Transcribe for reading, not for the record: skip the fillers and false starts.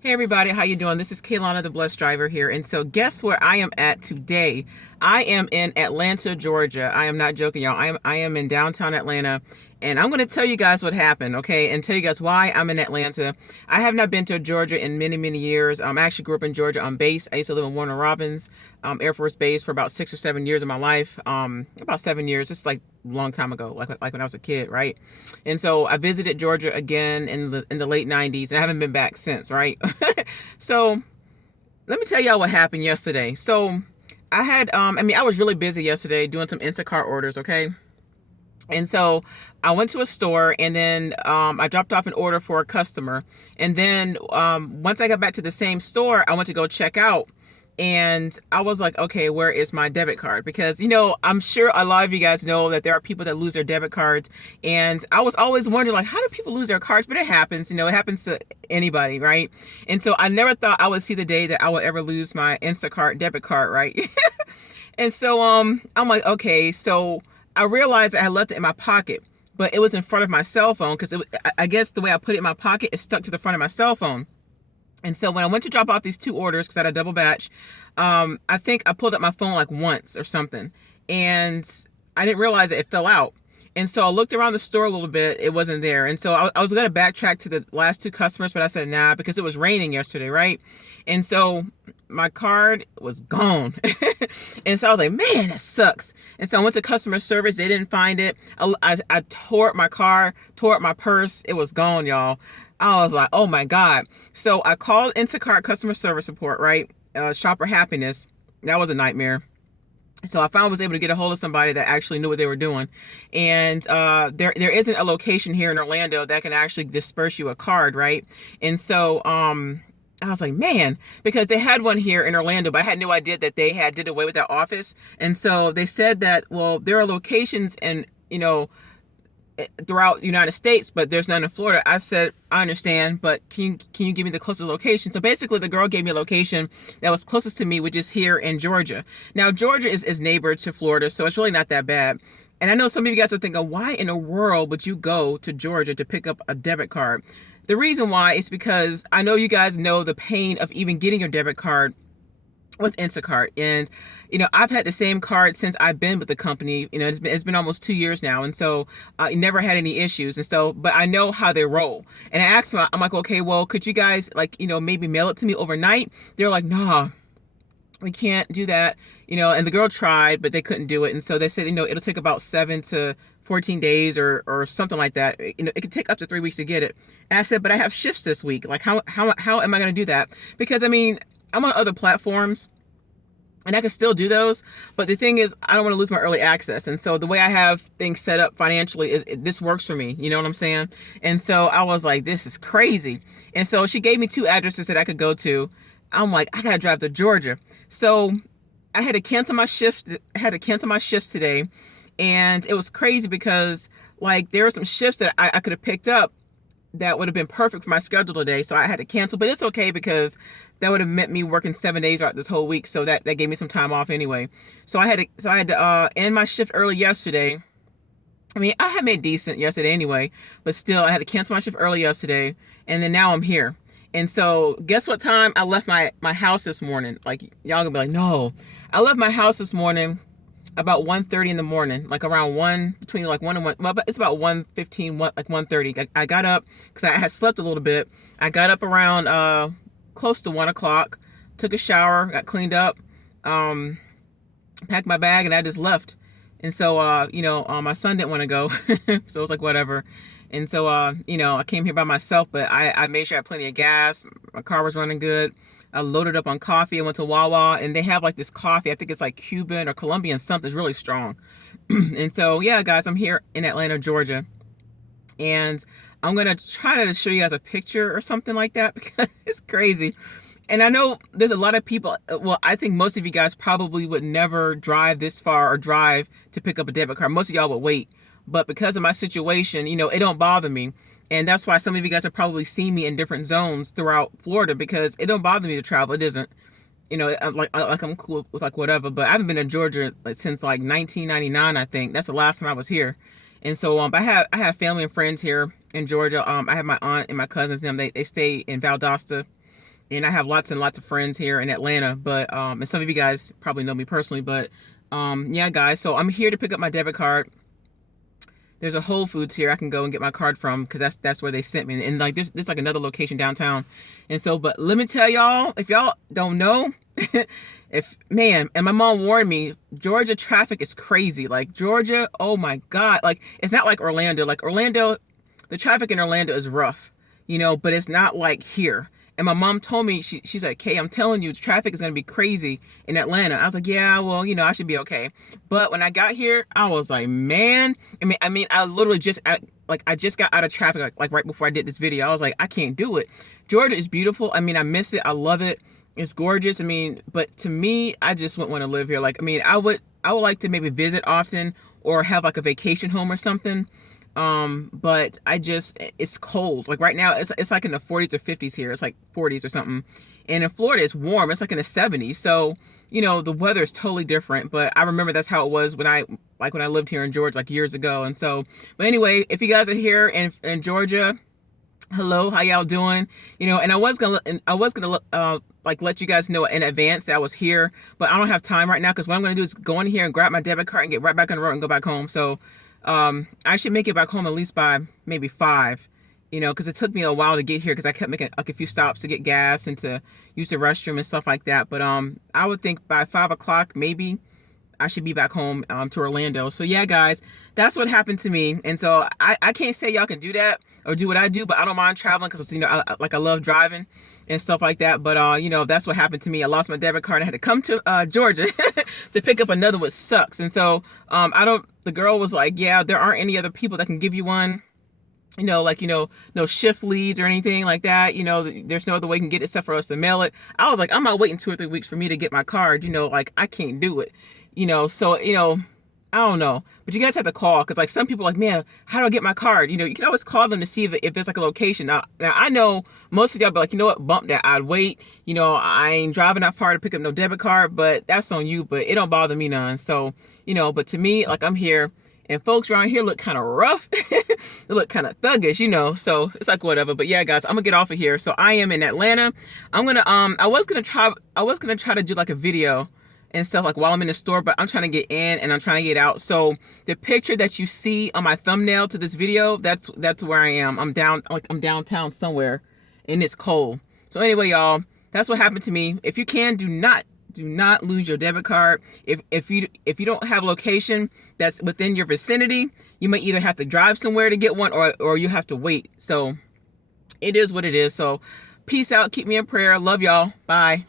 Hey everybody, how you doing? This is Kaylana, the Blessed Driver here. And so guess where I am at today? I am in Atlanta, Georgia. I am not joking, y'all. I am in downtown Atlanta. And I'm going to tell you guys what happened, okay? And tell you guys why I'm in Atlanta. I have not been to Georgia in many, many years. I actually grew up in Georgia on base. I used to live in Warner Robins Air Force Base for about 6 or 7 years of my life. About 7 years. It's like a long time ago, like when I was a kid, right? And so I visited Georgia again in the late 90s, and I haven't been back since, right? So let me tell y'all what happened yesterday. So I was really busy yesterday doing some Instacart orders, okay? And so I went to a store, and then I dropped off an order for a customer. And then once I got back to the same store, I went to go check out. And I was like, okay, where is my debit card? Because, I'm sure a lot of you guys know that there are people that lose their debit cards. And I was always wondering, like, how do people lose their cards? But it happens, it happens to anybody, right? And so I never thought I would see the day that I would ever lose my Instacart debit card, right? And so I'm like, okay, so I realized I had left it in my pocket, but it was in front of my cell phone because I guess the way I put it in my pocket, it stuck to the front of my cell phone. And so when I went to drop off these two orders, because I had a double batch, I think I pulled up my phone like once or something, and I didn't realize that it fell out. And so I looked around the store a little bit. It wasn't there. And so I was going to backtrack to the last two customers, but I said, nah, because it was raining yesterday, right? And so my card was gone. And so I was like, man, that sucks. And so I went to customer service. They didn't find it. I tore up my car, tore up my purse. It was gone, y'all. I was like, oh my God. So I called Instacart customer service support, right? Shopper Happiness. That was a nightmare. So I finally was able to get a hold of somebody that actually knew what they were doing. And there isn't a location here in Orlando that can actually disperse you a card, right? And so I was like, man, because they had one here in Orlando, but I had no idea that they had did away with that office. And so they said that, well, there are locations and, throughout the United States, but there's none in Florida. I said, I understand, but can you give me the closest location? So basically the girl gave me a location that was closest to me, which is here in Georgia. Now, Georgia is neighbor to Florida, so it's really not that bad. And I know some of you guys are thinking, why in the world would you go to Georgia to pick up a debit card? The reason why is because I know you guys know the pain of even getting your debit card with Instacart. And, I've had the same card since I've been with the company. It's been almost 2 years now. And so I never had any issues. And so, but I know how they roll. And I asked them, I'm like, okay, well, could you guys maybe mail it to me overnight? They're like, nah, we can't do that. And the girl tried, but they couldn't do it. And so they said, it'll take about 7 to 14 days or something like that. It could take up to 3 weeks to get it. And I said, but I have shifts this week. Like, how am I going to do that? Because I'm on other platforms and I can still do those. But the thing is, I don't want to lose my early access. And so the way I have things set up financially, this works for me. You know what I'm saying? And so I was like, this is crazy. And so she gave me two addresses that I could go to. I'm like, I got to drive to Georgia. So I had to cancel my shift. I had to cancel my shifts today. And it was crazy because there are some shifts that I could have picked up that would have been perfect for my schedule today. So I had to cancel, but it's okay because that would have meant me working 7 days out this whole week. So that gave me some time off anyway. So I had to end my shift early yesterday. I had made decent yesterday anyway, but still I had to cancel my shift early yesterday. And then now I'm here. And so guess what time I left my house this morning? Like, y'all gonna be like, no, I left my house this morning about 1:30 in the morning, like around 1, between like 1 and 1. Well, it's about 1:15, like 1:30. I got up because I had slept a little bit. I got up around close to 1 o'clock, took a shower, got cleaned up, packed my bag, and I just left. And so, my son didn't want to go, so it was like, whatever. And so, I came here by myself, but I made sure I had plenty of gas. My car was running good. I loaded up on coffee. I went to Wawa, and they have like this coffee. I think it's like Cuban or Colombian something. It's really strong. And so, yeah, guys, I'm here in Atlanta, Georgia. And I'm going to try to show you guys a picture or something like that because it's crazy. And I know there's a lot of people, well, I think most of you guys probably would never drive this far or drive to pick up a debit card. Most of y'all would wait. But because of my situation, it don't bother me. And that's why some of you guys have probably seen me in different zones throughout Florida because it don't bother me to travel. It isn't. I'm cool with like whatever. But I haven't been to Georgia since like 1999, I think. That's the last time I was here. And so I have family and friends here in Georgia. I have my aunt and my cousins. They stay in Valdosta. and I have lots and lots of friends here in Atlanta, but and some of you guys probably know me personally, but yeah, guys, so I'm here to pick up my debit card. There's a Whole Foods here I can go and get my card from, because that's where they sent me. And like there's like another location downtown. And so, but let me tell y'all, if y'all don't know, if man, and my mom warned me, Georgia traffic is crazy. Like Georgia, oh my God. Like it's not like Orlando. Like Orlando, the traffic in Orlando is rough, but it's not like here. And my mom told me, she's like, Kay, I'm telling you, traffic is going to be crazy in Atlanta. I was like, yeah, well, I should be okay. But when I got here, I was like, man, I literally I just got out of traffic, like right before I did this video. I was like, I can't do it. Georgia is beautiful. I miss it. I love it. It's gorgeous. But to me, I just wouldn't want to live here. Like, I would like to maybe visit often or have like a vacation home or something. But it's cold. Like right now, it's like in the 40s or 50s here. It's like 40s or something. And in Florida, it's warm. It's like in the 70s. So, the weather is totally different. But I remember that's how it was when I lived here in Georgia, like years ago. And so, but anyway, if you guys are here in Georgia, hello, how y'all doing? And I was gonna like let you guys know in advance that I was here, but I don't have time right now, because what I'm gonna do is go in here and grab my debit card and get right back on the road and go back home. So I should make it back home at least by maybe 5, because it took me a while to get here, because I kept making like a few stops to get gas and to use the restroom and stuff like that. But I would think by 5 o'clock like I should be back home to Orlando. So yeah, guys, that's what happened to me. And so I can't say y'all can do that or do what I do, but I don't mind traveling, because I love driving and stuff like that. But that's what happened to me. I lost my debit card. I had to come to Georgia to pick up another, which sucks. And so the girl was like, yeah, there aren't any other people that can give you one. No shift leads or anything like that. There's no other way you can get it except for us to mail it. I was like, I'm not waiting 2 or 3 weeks for me to get my card. Like I can't do it. So I don't know, but you guys have to call, because like some people are like, man, how do I get my card? You can always call them to see if there's like a location. Now I know most of y'all be like, you know what, bump that, I'd wait. I ain't driving that far to pick up no debit card, but that's on you. But it don't bother me none. So but to me, like, I'm here, and folks around here look kind of rough. They look kind of thuggish, so it's like whatever. But yeah, guys, I'm gonna get off of here. So I am in Atlanta. I'm gonna I was gonna try to do like a video and stuff like while I'm in the store, but I'm trying to get in and I'm trying to get out. So the picture that you see on my thumbnail to this video, that's where I am. I'm downtown somewhere, and it's cold. So anyway, y'all, that's what happened to me. If you can, do not lose your debit card. If you don't have a location that's within your vicinity, you might either have to drive somewhere to get one, or you have to wait. So it is what it is. So peace out. Keep me in prayer. Love y'all. Bye.